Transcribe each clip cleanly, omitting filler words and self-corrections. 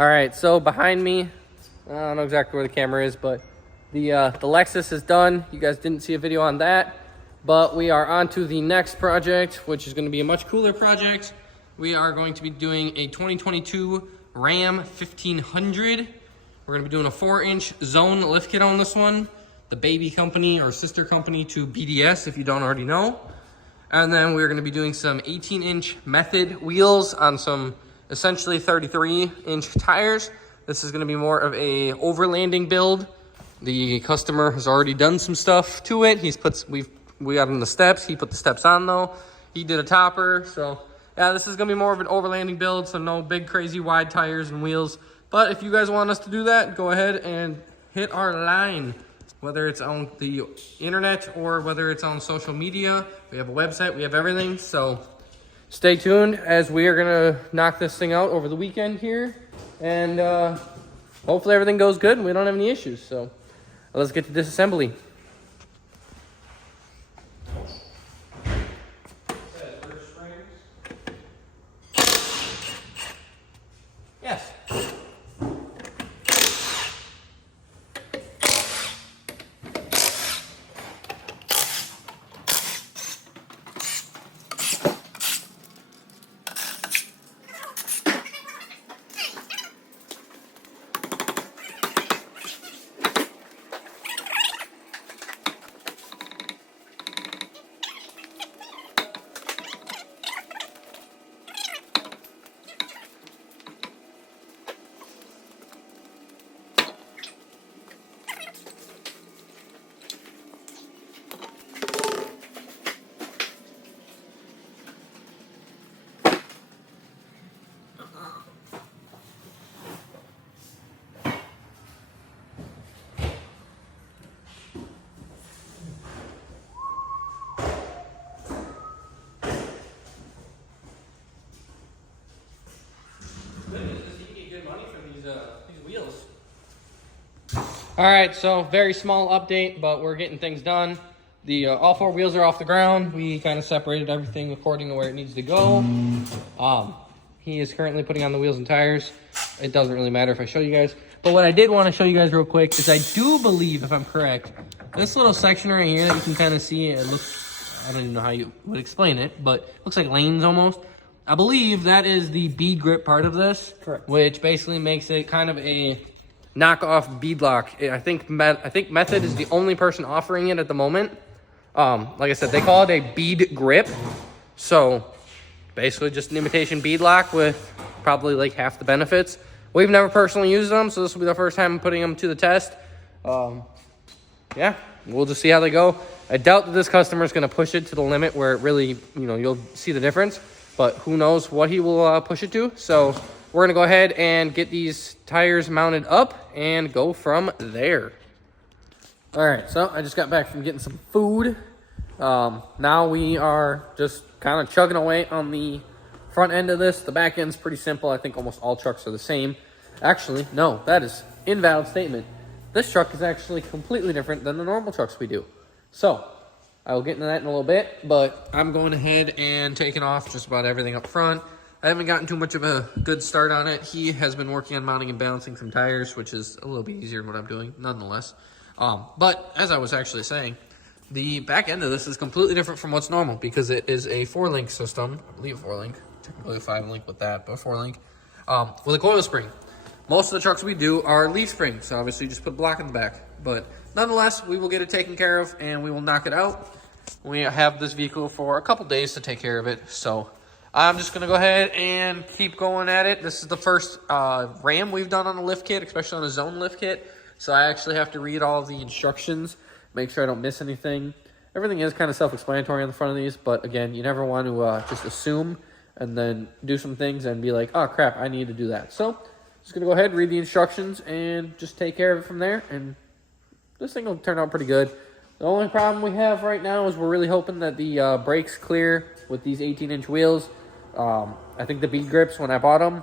All right, so behind me, I don't know exactly where the camera is, but the Lexus is done. You guys didn't see a video on that, but we are on to the next project, which is going to be a much cooler project. We are going to be doing a 2022 Ram 1500. We're going to be doing a 4-inch zone lift kit on this one. The baby company or sister company to BDS, if you don't already know. And then we're going to be doing some 18-inch method wheels on some essentially 33-inch tires. This is going to be more of a overlanding build. The customer has already done some stuff to it. We got in the steps. He put the steps on though. He did a topper. So yeah, this is going to be more of an overlanding build. So no big crazy wide tires and wheels. But if you guys want us to do that, go ahead and hit our line. Whether it's on the internet or whether it's on social media. We have a website. We have everything. So stay tuned as we are going to knock this thing out over the weekend here. And hopefully everything goes good and we don't have any issues. So let's get to disassembly. Yes. These wheels. All right, so very small update, but we're getting things done. The all 4 wheels are off the ground. We kind of separated everything according to where it needs to go. He is currently putting on the wheels and tires. It doesn't really matter if I show you guys, but what I did want to show you guys real quick is I do believe, if I'm correct, this little section right here that you can kind of see, it looks, I don't even know how you would explain it, but it looks like lanes almost. I believe that is the bead grip part of this. Correct. Which basically makes it kind of a knockoff bead lock. I think Method is the only person offering it at the moment. Like I said, they call it a bead grip. So basically just an imitation bead lock with probably like half the benefits. We've never personally used them, so this will be the first time I'm putting them to the test. Yeah, we'll just see how they go. I doubt that this customer is going to push it to the limit where it really, you'll see the difference. But who knows what he will push it to. So we're going to go ahead and get these tires mounted up and go from there. All right, so I just got back from getting some food. Now we are just kind of chugging away on the front end of this. The back end's pretty simple. I think almost all trucks are the same. Actually, no, that is an invalid statement. This truck is actually completely different than the normal trucks we do. So I will get into that in a little bit, but I'm going ahead and taking off just about everything up front. I haven't gotten too much of a good start on it. He has been working on mounting and balancing some tires, which is a little bit easier than what I'm doing, nonetheless. But as I was actually saying, the back end of this is completely different from what's normal because it is a 4-link system. I believe 4-link, technically a 5-link with that, but 4-link, with a coil spring. Most of the trucks we do are leaf springs, so obviously you just put a block in the back. But nonetheless, we will get it taken care of and we will knock it out. We have this vehicle for a couple days to take care of it, so I'm just going to go ahead and keep going at it. This is the first Ram we've done on a lift kit, especially on a zone lift kit. So I actually have to read all of the instructions, make sure I don't miss anything. Everything is kind of self-explanatory on the front of these, but again, you never want to just assume and then do some things and be like, oh crap, I need to do that. So just going to go ahead, read the instructions, and just take care of it from there, and this thing will turn out pretty good. The only problem we have right now is we're really hoping that the brakes clear with these 18-inch wheels. I think the bead grips, when I bought them,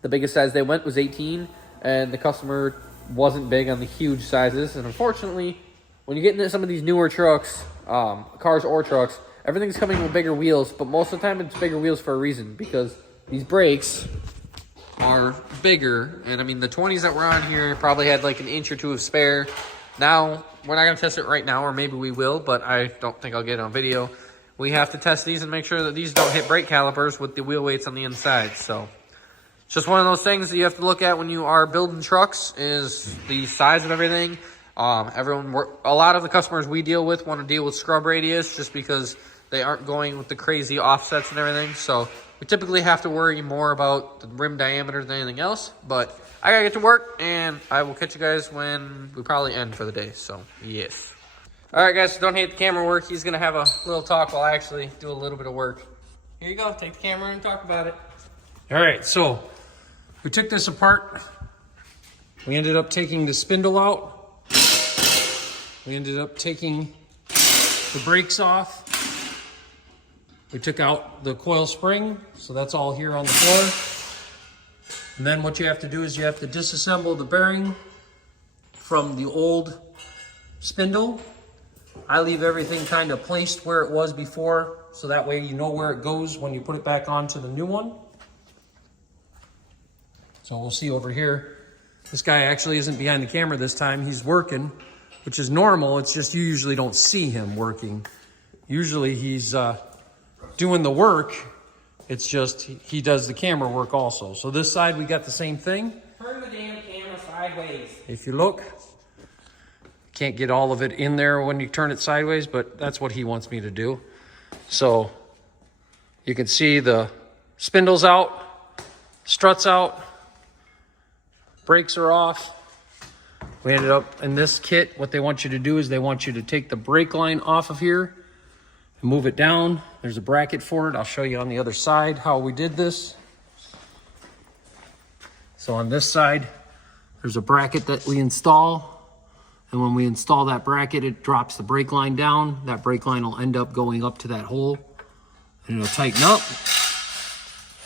the biggest size they went was 18, and the customer wasn't big on the huge sizes. And unfortunately, when you get into some of these newer trucks, cars or trucks, everything's coming with bigger wheels, but most of the time it's bigger wheels for a reason, because these brakes are bigger. And I mean, the 20s that were on here probably had like an inch or two of spare. Now, we're not going to test it right now, or maybe we will, but I don't think I'll get it on video. We have to test these and make sure that these don't hit brake calipers with the wheel weights on the inside. So it's just one of those things that you have to look at when you are building trucks, is the size of everything. A lot of the customers we deal with want to deal with scrub radius just because they aren't going with the crazy offsets and everything. So we typically have to worry more about the rim diameter than anything else. But I gotta get to work, and I will catch you guys when we probably end for the day. So yes. All right, guys, so don't hate the camera work. He's gonna have a little talk while I actually do a little bit of work. Here you go, take the camera and talk about it. All right, so we took this apart. We ended up taking the spindle out. We ended up taking the brakes off. We took out the coil spring, so that's all here on the floor. And then what you have to do is you have to disassemble the bearing from the old spindle. I leave everything kind of placed where it was before, so that way you know where it goes when you put it back onto the new one. So we'll see over here. This guy actually isn't behind the camera this time. He's working, which is normal. It's just you usually don't see him working. Usually he's doing the work. It's just he does the camera work also. So this side we got the same thing. Turn the damn camera sideways. If you look, can't get all of it in there when you turn it sideways, but that's what he wants me to do. So you can see the spindle's out, struts out, brakes are off. We ended up in this kit, what they want you to do is they want you to take the brake line off of here and move it down. There's a bracket for it. I'll show you on the other side how we did this. So on this side, there's a bracket that we install. And when we install that bracket, it drops the brake line down. That brake line will end up going up to that hole and it'll tighten up.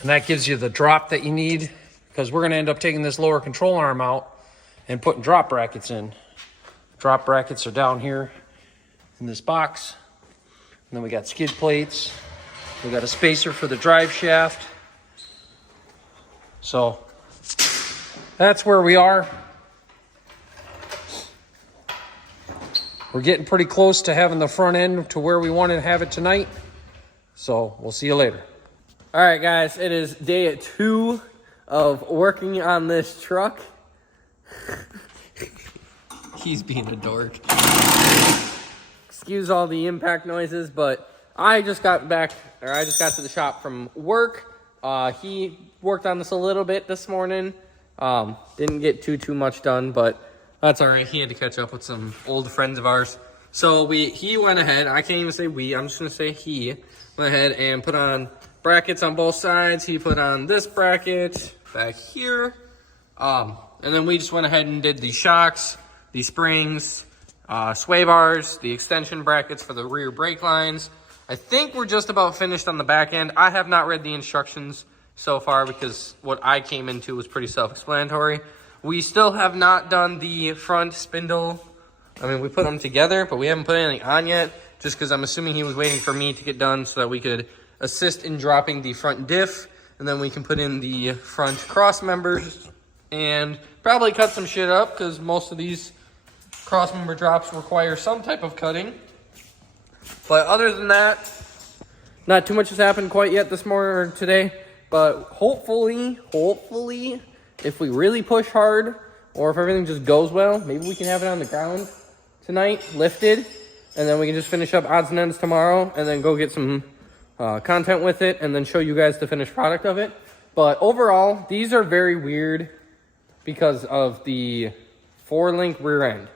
And that gives you the drop that you need, because we're gonna end up taking this lower control arm out and putting drop brackets in. Drop brackets are down here in this box. And then we got skid plates. We got a spacer for the drive shaft. So that's where we are. We're getting pretty close to having the front end to where we want to have it tonight. So we'll see you later. All right, guys, it is day 2 of working on this truck. He's being a dork. Excuse all the impact noises, but I just got to the shop from work. He worked on this a little bit this morning. Didn't get too much done, but that's all right. He had to catch up with some old friends of ours. So he went ahead. I can't even say we. I'm just going to say he went ahead and put on brackets on both sides. He put on this bracket back here. And then we just went ahead and did the shocks, the springs, sway bars, the extension brackets for the rear brake lines. I think we're just about finished on the back end. I have not read the instructions so far because what I came into was pretty self-explanatory. We still have not done the front spindle. I mean, we put them together, but we haven't put anything on yet, just because I'm assuming he was waiting for me to get done so that we could assist in dropping the front diff, and then we can put in the front cross members and probably cut some shit up, because most of these cross member drops require some type of cutting. But other than that, not too much has happened quite yet this morning or today, but hopefully, if we really push hard, or if everything just goes well, maybe we can have it on the ground tonight, lifted, and then we can just finish up odds and ends tomorrow, and then go get some content with it, and then show you guys the finished product of it. But overall, these are very weird because of the 4-link rear end.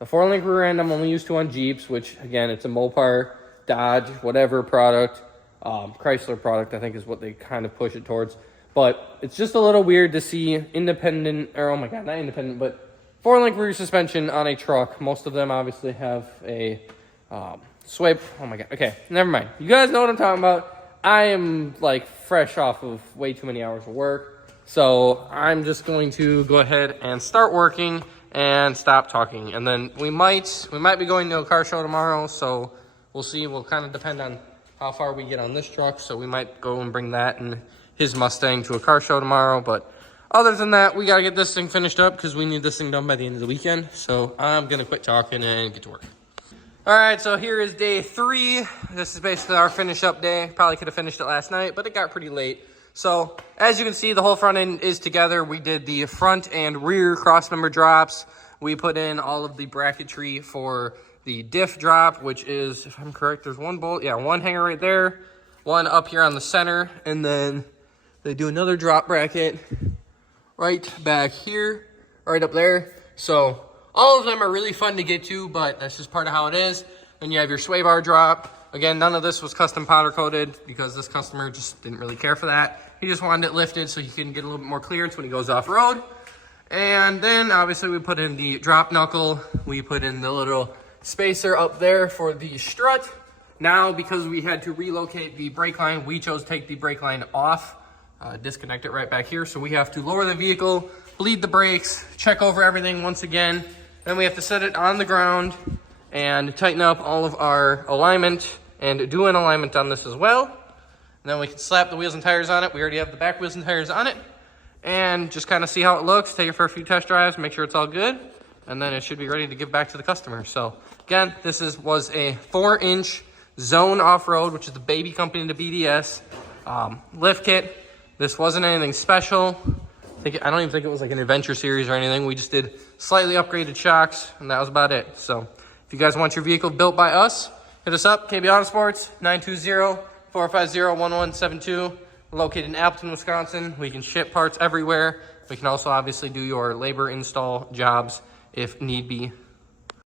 The 4-link rear end I'm only used to on Jeeps, which, again, it's a Mopar, Dodge, whatever product. Chrysler product, I think, is what they kind of push it towards. But it's just a little weird to see independent, or oh my god, not independent, but 4-link rear suspension on a truck. Most of them obviously have a sway. Oh my god, okay, never mind. You guys know what I'm talking about. I am like fresh off of way too many hours of work. So I'm just going to go ahead and start working and stop talking. And then we might be going to a car show tomorrow, so we'll see. We'll kind of depend on how far we get on this truck. So we might go and bring that and his Mustang to a car show tomorrow. But other than that, we got to get this thing finished up because we need this thing done by the end of the weekend. So I'm going to quit talking and get to work. All right, so here is day 3. This is basically our finish up day. Probably could have finished it last night, but it got pretty late. So as you can see, the whole front end is together. We did the front and rear cross member drops. We put in all of the bracketry for the diff drop, which is, if I'm correct, there's one bolt. Yeah, one hanger right there, one up here on the center, and then they do another drop bracket right back here, right up there. So all of them are really fun to get to, but that's just part of how it is. Then you have your sway bar drop. Again, none of this was custom powder coated because this customer just didn't really care for that. He just wanted it lifted so he can get a little bit more clearance when he goes off road. And then obviously we put in the drop knuckle. We put in the little spacer up there for the strut. Now, because we had to relocate the brake line, we chose to take the brake line off, disconnect it right back here. So we have to lower the vehicle, bleed the brakes, check over everything once again. Then we have to set it on the ground and tighten up all of our alignment and do an alignment on this as well. And then we can slap the wheels and tires on it. We already have the back wheels and tires on it. And just kind of see how it looks, take it for a few test drives, make sure it's all good. And then it should be ready to give back to the customer. So again, this was a 4-inch Zone Off-Road, which is the baby company to BDS lift kit. This wasn't anything special. I don't even think it was like an adventure series or anything. We just did slightly upgraded shocks, and that was about it. So if you guys want your vehicle built by us, hit us up, KB Auto Sports, 920-450-1172. We're located in Appleton, Wisconsin. We can ship parts everywhere. We can also obviously do your labor install jobs if need be.